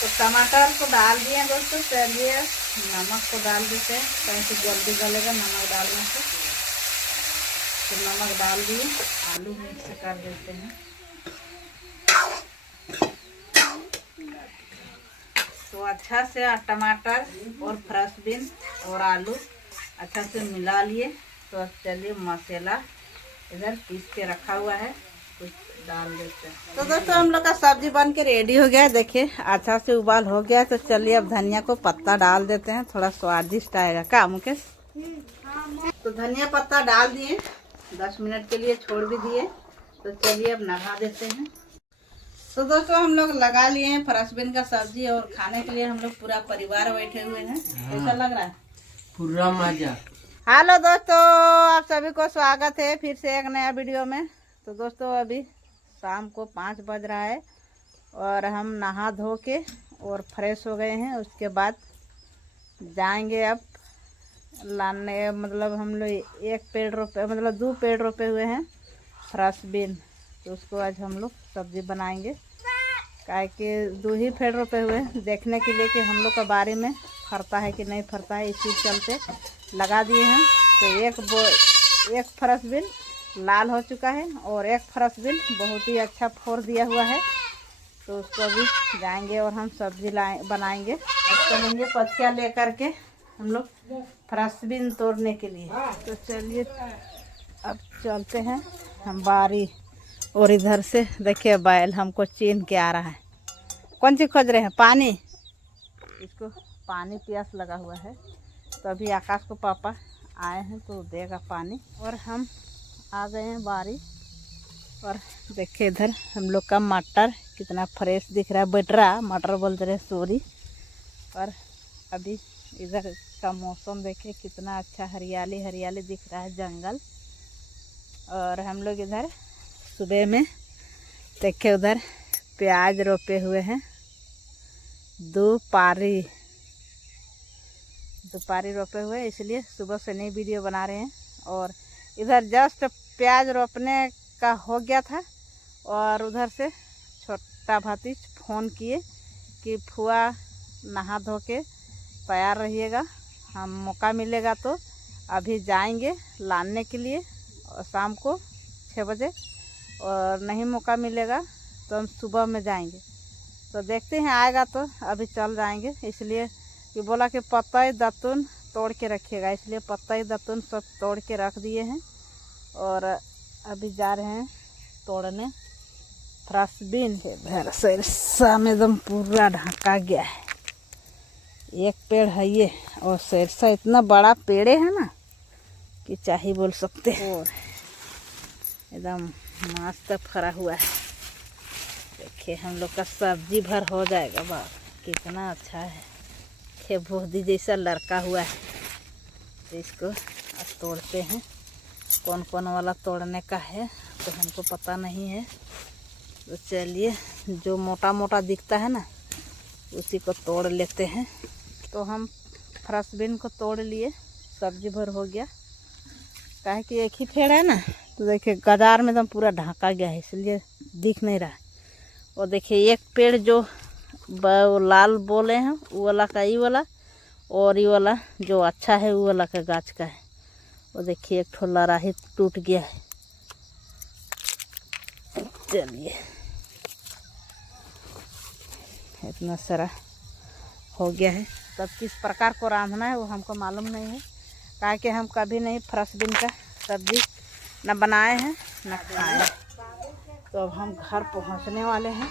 तो टमाटर को डाल दिए दोस्तों। चलिए नमक को डाल देते हैं, कहीं से जल्दी गलेगा नमक डालने से। तो नमक डाल दिए, आलू मिक्स कर देते हैं। तो अच्छा से टमाटर और फ्रेश बीन और आलू अच्छा से मिला लिए। तो चलिए मसाला इधर पीस के रखा हुआ है, कुछ डाल देते हैं। तो दोस्तों हम लोग का सब्जी बन के रेडी हो गया है। देखिए अच्छा से उबाल हो गया है। तो चलिए अब धनिया को पत्ता डाल देते हैं, थोड़ा स्वादिष्ट आएगा। क्या मुकेश? तो धनिया पत्ता डाल दिए, 10 मिनट के लिए छोड़ भी दिए। तो चलिए अब नहा देते हैं। तो दोस्तों हम लोग लगा लिए हैं फ्रेंचबीन का सब्जी और खाने के लिए हम लोग पूरा परिवार बैठे हुए हैं। कैसा लग रहा है? पूरा मजा। हेलो दोस्तों, आप सभी को स्वागत है फिर से एक नया वीडियो में। तो दोस्तों अभी शाम को 5 बज रहा है और हम नहा धो के और फ्रेश हो गए हैं। उसके बाद जाएंगे अब लाने, मतलब हम लोग 1 पेड़ रोपे, मतलब 2 पेड़ रोपे हुए हैं फ्रेंचबीन। तो उसको आज हम लोग सब्जी बनाएंगे। काहे कि 2 ही पेड़ रोपे हुए हैं, देखने के लिए कि हम लोग का बारी में फरता है कि नहीं फरता है, इसी चलते लगा दिए हैं। तो एक फ्रेंचबीन लाल हो चुका है और एक फ्रेंचबीन बहुत ही अच्छा फोड़ दिया हुआ है। तो उसको अभी जाएंगे और हम सब्जी बनाएंगे। चलेंगे पथिया लेकर के हम लोग फ्रेंचबीन तोड़ने के लिए। तो चलिए अब चलते हैं हम बारी। और इधर से देखिए बैल हमको चीन के आ रहा है। कौन सी खोज रहे हैं? पानी। इसको पानी प्यास लगा हुआ है। तो अभी आकाश को पापा आए हैं तो देगा पानी। और हम आ गए हैं बारी। और देखिए इधर हम लोग का मटर कितना फ्रेश दिख रहा है। बटरा मटर बोलते रहे, सॉरी। और अभी इधर का मौसम देखिए कितना अच्छा, हरियाली हरियाली दिख रहा है, जंगल। और हम लोग इधर सुबह में देखिए उधर प्याज रोपे हुए हैं, 2 पारी रोपे हुए, इसलिए सुबह से नई वीडियो बना रहे हैं। और इधर जस्ट प्याज रोपने का हो गया था और उधर से छोटा भाती फ़ोन किए कि फुआ नहा धो के तैयार रहिएगा, हम मौका मिलेगा तो अभी जाएंगे लाने के लिए और शाम को 6 बजे, और नहीं मौका मिलेगा तो हम सुबह में जाएंगे। तो देखते हैं आएगा तो अभी चल जाएंगे। इसलिए कि बोला कि पत्ता दतून तोड़ के रखिएगा, इसलिए पत्ता दतून सब तोड़ के रख दिए हैं। और अभी जा रहे हैं तोड़ने फ्रेंचबीन। इधर सरसा में एकदम पूरा ढका गया है। 1 पेड़ है ये, और सरसा इतना बड़ा पेड़ है ना कि चाहे बोल सकते हैं। एकदम मस्त फरा हुआ है। देखिए हम लोग का सब्जी भर हो जाएगा। वाह कितना अच्छा है, खेबोदी जैसा लड़का हुआ है। तो इसको अब तोड़ते हैं। कौन कौन वाला तोड़ने का है तो हमको पता नहीं है। तो चलिए जो मोटा मोटा दिखता है ना उसी को तोड़ लेते हैं। तो हम फ्रेंचबीन को तोड़ लिए, सब्जी भर हो गया। काहे कि एक ही पेड़ है ना, तो देखिए गदार में एकदम पूरा ढका गया है, इसलिए दिख नहीं रहा। और देखिए 1 पेड़ जो वो लाल बोले हैं वो वाला का, ये वाला, और ये वाला जो अच्छा है वो वाला का गाछ का है। और देखिए एक ठोला राही टूट गया है। चलिए इतना सारा हो गया है। तब किस प्रकार को रांधना है वो हमको मालूम नहीं है, काहे कि हम कभी नहीं फ्रेंचबीन का सब्जी न बनाए हैं न खाए हैं। तो अब हम घर पहुंचने वाले हैं।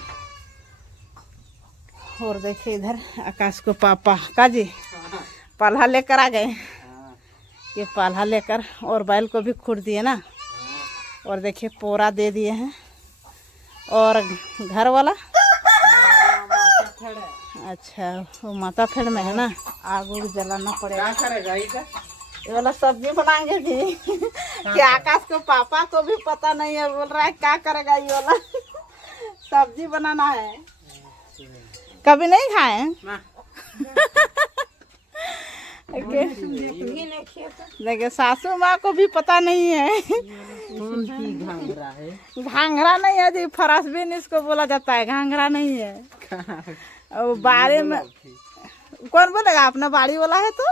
और देखिए इधर आकाश को पापा का जी पाला लेकर आ गए। ये पाला लेकर और बैल को भी खूट दिए ना। और देखिए पोरा दे दिए हैं। और घर वाला अच्छा वो माता फेड़ में है ना, आग उग जलाना पड़ेगा। क्या करेगा ये वाला सब्जी बनाएंगे जी। कि आकाश को पापा को भी पता नहीं है, बोल रहा है क्या करेगा ये वाला सब्जी बनाना है। कभी नहीं खाए देखिए देखिए सासू माँ को भी पता नहीं है। घाघरा है, घाघरा नहीं है जी, फरसबीन इसको बोला जाता है, घाघरा नहीं है। और बाड़ी में कौन बोलेगा, अपना बाड़ी वाला है तो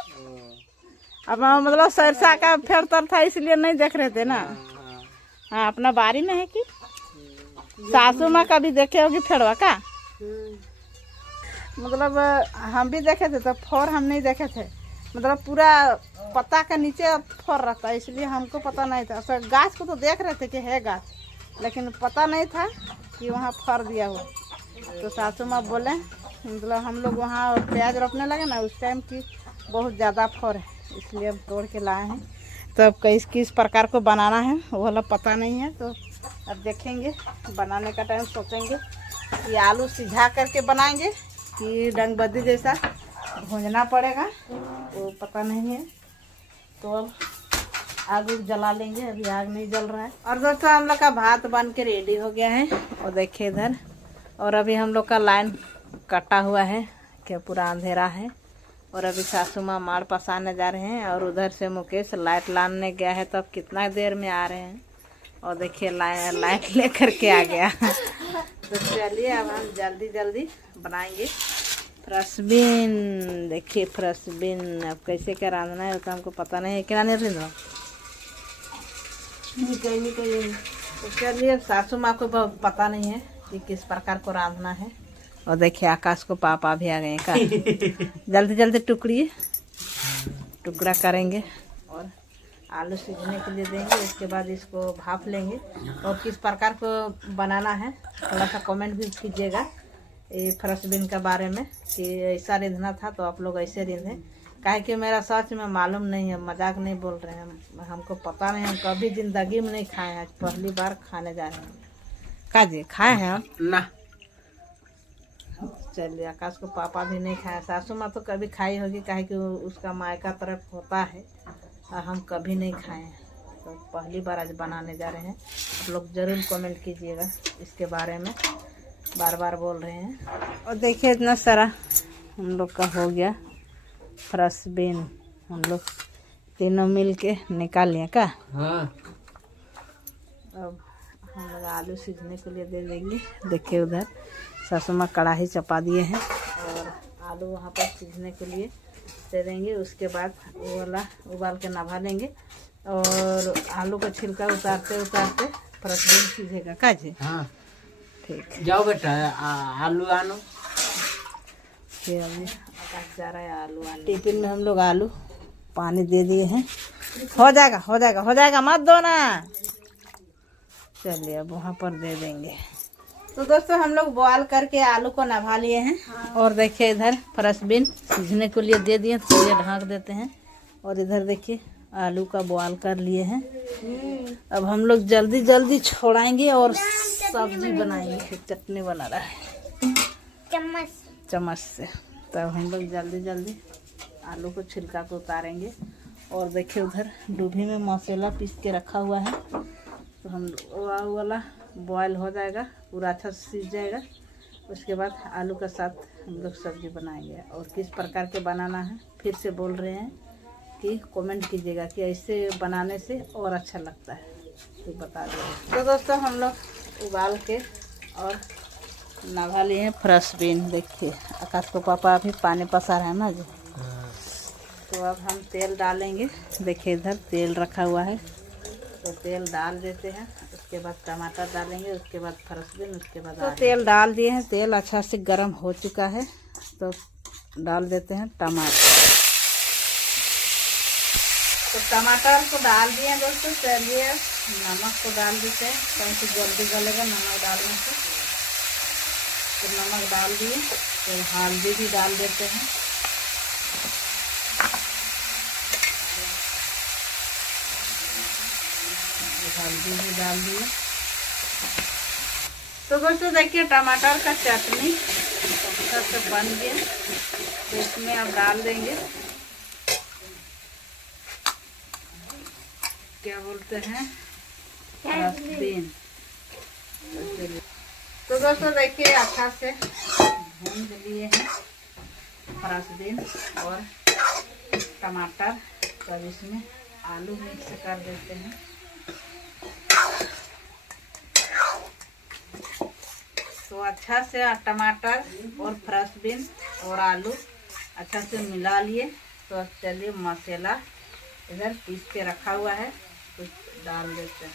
अपना मतलब सरसा का फेरतर था इसलिए नहीं देख रहे थे ना। हाँ अपना बाड़ी में है कि सासू माँ का भी देखे होगी फेरवा का। मतलब हम भी देखे थे तो फोर हम नहीं देखे थे, मतलब पूरा पत्ता का नीचे फोर रहता है इसलिए हमको पता नहीं था। तो गाछ को तो देख रहे थे कि है गाछ, लेकिन पता नहीं था कि वहाँ फर दिया हुआ। तो सासू माँ बोले, मतलब हम लोग वहाँ प्याज रोपने लगे ना उस टाइम की बहुत ज़्यादा फर है, इसलिए हम तोड़ के लाए हैं। तो अब किस प्रकार को बनाना है वो वाला पता नहीं है, तो अब देखेंगे बनाने का टाइम सोचेंगे कि आलू सिझा करके बनाएंगे कि डंगबद्दी जैसा भूंजना पड़ेगा वो पता नहीं है। तो अब आग जला लेंगे, अभी आग नहीं जल रहा है। और दोस्तों हम लोग का भात बन के रेडी हो गया है और देखिए इधर। और अभी हम लोग का लाइन कटा हुआ है क्या पूरा अंधेरा है। और अभी सासू माँ माड़ पसाने जा रहे हैं और उधर से मुकेश लाइट लाने गया है, तो अब कितना देर में आ रहे हैं। और देखिए लाइट लेकर के आ गया। तो चलिए अब हम जल्दी जल्दी बनाएंगे फ्रसबीन। देखिए फ्रसबीन अब कैसे क्या रांधना है तो हमको पता नहीं है, क्या नहीं रंधना। तो चलिए सासू माँ को पता नहीं है कि किस प्रकार को रांधना है। और देखिए आकाश को पापा भी आ गए हैं का। जल्दी जल्दी टुकड़ा करेंगे और आलू सीखने के लिए देंगे, उसके बाद इसको भाप लेंगे। और किस प्रकार को बनाना है थोड़ा सा कमेंट भी कीजिएगा ये फ्रसबीन के बारे में कि ऐसा रेंधना था तो आप लोग ऐसे रेंधे। काहे कि मेरा सच में मालूम नहीं है, मजाक नहीं बोल रहे हैं, हमको पता नहीं, हम कभी ज़िंदगी में नहीं खाए हैं, आज पहली बार खाने जा रहे हैं। काजी खाए हैं हम ना। चलिए आकाश को पापा भी नहीं खाया, सासू माँ तो कभी खाई होगी काहे कि उसका मायका तरफ होता है, और हम कभी नहीं खाए हैं। तो पहली बार आज बनाने जा रहे हैं। आप लोग ज़रूर कमेंट कीजिएगा इसके बारे में, बार बार बोल रहे हैं। और देखिए इतना सारा हम लोग का हो गया फ्रसबीन, हम लोग तीनों मिल के निकाल लिए का। हाँ। अब हम लोग आलू सीखने के लिए दे देंगे। देखिए उधर सासू माँ कढ़ाई चपा दिए हैं और आलू वहाँ पर सीखने के लिए दे देंगे। उसके बाद वो वाला उबाल के नभा लेंगे और आलू का छिलका उतारते उतारते फ्रसबीन सीझेगा का जी। हाँ ठीक जाओ बेटा आलू आनो। फिर अभी आकाश जा रहा है आलू आने। टिफिन में हम लोग आलू पानी दे दिए हैं, हो जाएगा हो जाएगा हो जाएगा, मत दो ना। चलिए अब वहाँ पर दे देंगे। तो दोस्तों हम लोग बॉयल करके आलू को नभा लिए हैं और देखिए इधर फ्रसबीन सीझने के लिए दे दिए, तो ये ढक देते हैं। और इधर देखिए आलू का बॉयल कर लिए हैं। अब हम लोग जल्दी जल्दी छोड़ाएंगे और सब्जी बनाएंगे। चटनी बना रहा है चम्मच से। तब हम लोग जल्दी जल्दी आलू को छिलका को उतारेंगे। और देखिए उधर डूभी में मसाला पीस के रखा हुआ है, तो हम वो वाला बॉयल हो जाएगा, पूरा अच्छा से सीज जाएगा। उसके बाद आलू के साथ हम लोग सब्जी बनाएंगे। और किस प्रकार के बनाना है फिर से बोल रहे हैं कि कमेंट कीजिएगा कि ऐसे बनाने से और अच्छा लगता है, तो बता दीजिए। तो दोस्तों हम लोग उबाल के और नभा लिए हैं फ्रसबीन। देखिए आकाश को पापा अभी पानी पसा रहे हैं ना जी। तो अब हम तेल डालेंगे। देखिए इधर तेल रखा हुआ है, तो तेल डाल देते हैं। उसके बाद टमाटर डालेंगे, उसके बाद फ्रसबीन, उसके बाद तो तेल डाल दिए हैं। तेल अच्छा से गर्म हो चुका है, तो डाल देते हैं टमाटर। तो टमाटर को डाल दिए हैं दोस्तों। चलिए नमक को डाल देते हैं, कहीं से जल्दी गलेगा नमक डालने से। तो नमक डाल दिए, तो हल्दी भी डाल देते हैं। हल्दी भी डाल दिए। तो दोस्तों देखिए टमाटर का चटनी अच्छा से बन गया, तो इसमें अब डाल देंगे क्या बोलते हैं फ्रसबीन। तो दोस्तों देखिए अच्छा से भून लिए हैं फ्रसबीन और टमाटर, तो अब इसमें आलू मिक्स कर देते हैं। तो अच्छा से टमाटर और फ्रेश बीन और आलू अच्छा से मिला लिए। तो अब चलिए मसाला इधर पीस के रखा हुआ है तो डाल देते हैं।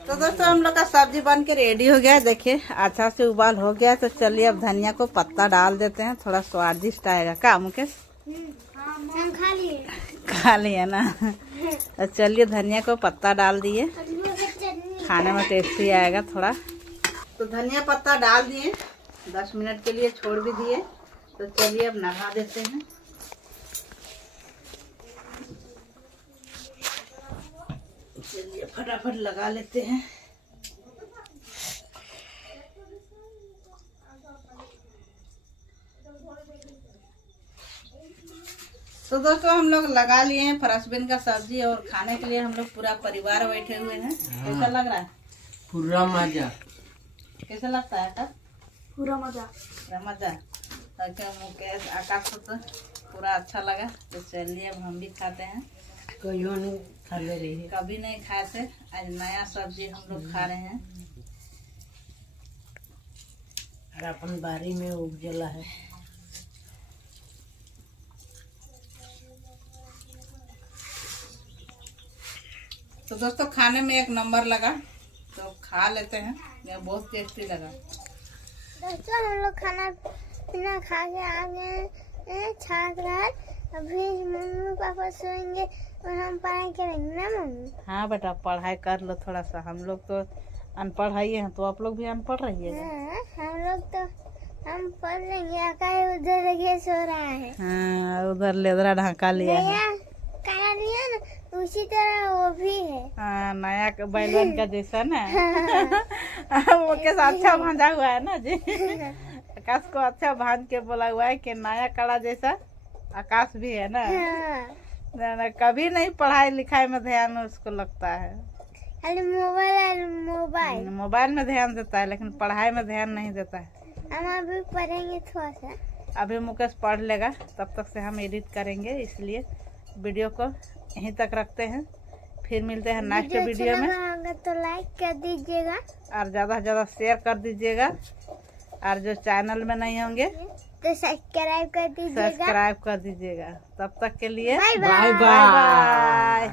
तो दोस्तों हम लोग का सब्जी बन के रेडी हो गया है। देखिए अच्छा से उबाल हो गया है। तो चलिए अब धनिया को पत्ता डाल देते हैं, थोड़ा स्वादिष्ट आएगा। क्या मुकेश? खा लिए ना। तो चलिए धनिया को पत्ता डाल दिए, खाने में टेस्टी आएगा थोड़ा। तो धनिया पत्ता डाल दिए, 10 मिनट के लिए छोड़ भी दिए। तो चलिए अब नहा देते हैं। चलिए फटाफट लगा लेते हैं। तो दोस्तों हम लोग लगा लिए हैं फ्रेंचबीन का सब्जी और खाने के लिए हम लोग पूरा परिवार बैठे हुए हैं। कैसा लग रहा है? पूरा मजा। कैसा लगता है का? पूरा मजा। पूरा मजा। मुकेश आकाश को तो पूरा अच्छा लगा। तो चलिए अब हम भी खाते हैं। कहियो नहीं खा ले रही है। कभी नहीं खाए थे, आज नया सब्जी हम लोग खा रहे हैं। और अपन बारी में उपजला है। तो दोस्तों खाने में एक नंबर लगा, तो खा लेते हैं। यह बहुत टेस्टी लगा। दोस्तों हम लोग खाना पीना खा के आ गए छात घर। अभी मम्मी पापा सोएंगे और हम पढ़ाई करेंगे ना मम्मी? हाँ बेटा पढ़ाई कर लो थोड़ा सा। हम लोग तो अनपढ़ ही हैं, तो आप लोग भी अनपढ़ रहिएगा। हाँ, हम लोग तो हम पढ़ लेंगे। आकाश उधर लगे सो रहा है। हाँ उधर लेदरा ढाका लिया है। नया काला लिया ना, उसी तरह वो भी है। हाँ नया बैलून का जैसा ना। मुकेश अच्छा भांजा हुआ है ना जी। आकाश को अच्छा भांज के बोला हुआ है कि नया कड़ा जैसा आकाश भी है ना। ना कभी नहीं पढ़ाई लिखाई में ध्यान उसको लगता है। खाली मोबाइल मोबाइल में ध्यान देता है, लेकिन पढ़ाई में ध्यान नहीं देता है। हम अभी पढ़ेंगे थोड़ा सा। अभी मुकेश पढ़ लेगा, तब तक से हम एडिट करेंगे। इसलिए वीडियो को यहीं तक रखते हैं। फिर मिलते हैं नेक्स्ट वीडियो में। तो लाइक कर दीजिएगा और ज़्यादा से ज़्यादा शेयर कर दीजिएगा। और जो चैनल में नहीं होंगे तो सब्सक्राइब कर दीजिएगा। सब्सक्राइब कर दीजिएगा। तब तक के लिए बाय बाय बाय। बाय।